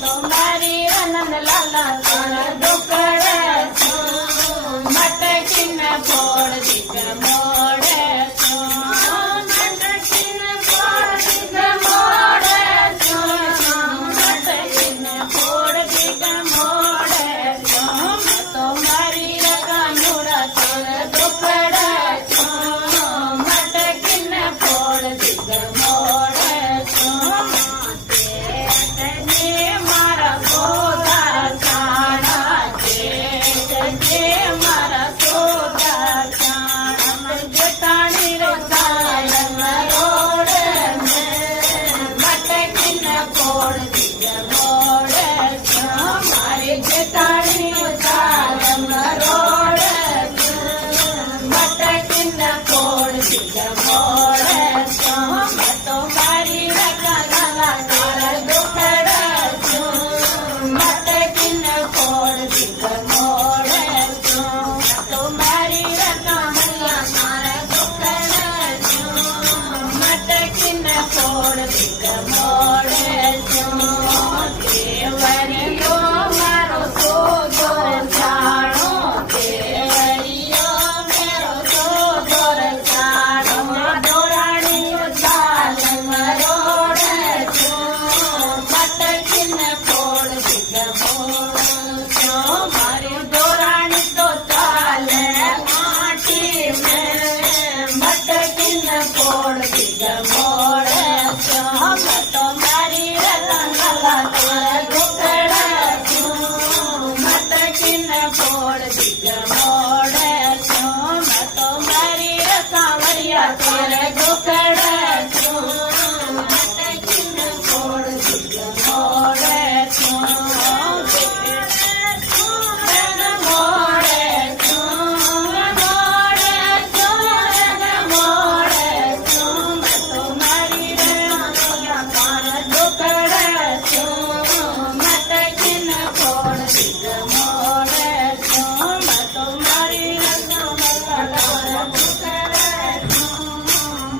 તો મારી આનંદ લાલા તારા દુકડે છું મટકીને ફોડ દીક મોડે છું મટકીને ફોડ દીક મોડે છું મટકીને ફોડ દીક મોડે છું તો મારી રકાનુડા તારા દુકડે છું મટકીને ફોડ દીક મોડે છું મારા ગોદા સાડા છે મારા ગોદા સાડા જટાણી રે સાયમ રોડ મટકીને ફોડ દીક મોડે છું મારી જટાણી સાયમ રોડ મટકીને ફોડ દીક મોડે છું તો મારી રકા લાલા તારા દુકડે છું મટકીને ફોડ દીક મોડે છું તો મારી રકા હૈયા તારા દુકડે છું મટકીને ફોડ દીક મોડે છું દેવરિયો મારો સોદોર જાણો દેવરિયો મેરો સોદોર જાણો દોરાણીઓ ચાલ મરોડે છું મટકીને ફોડ દીક મોડે છું મારી દોરાણી તો ચાલે માટી મેં મટકીને ફોડ દીક મોડે છું તો મારી રતનલા તારા દુકડે છું મટકીને ફોડ દીક મોડે છું તો મારી રસાવરિયા તારા દુકડે છું મટકીને ફોડ દીક મોડે છું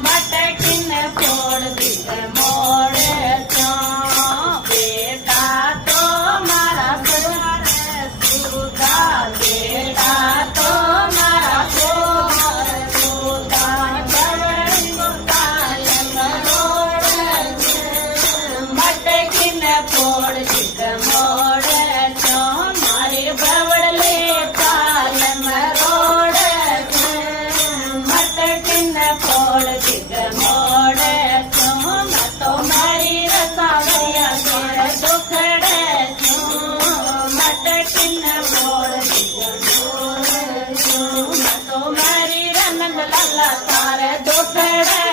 મટકીને ફોડ દીક મોડે છું બેટા તો મારા સુદા બેટા તો મારા સુદા મટકીને ફોડ દીક મોડે છું મારી બવડલે ચાલ મરોડે મટકીને ફોડ દીક મોડે છું તો મારી રસાવરિયા તારા દુકડે છું મટકીને ફોડ દીક મોડે છું તો મારી આનંદ લાલા તારા દુકડે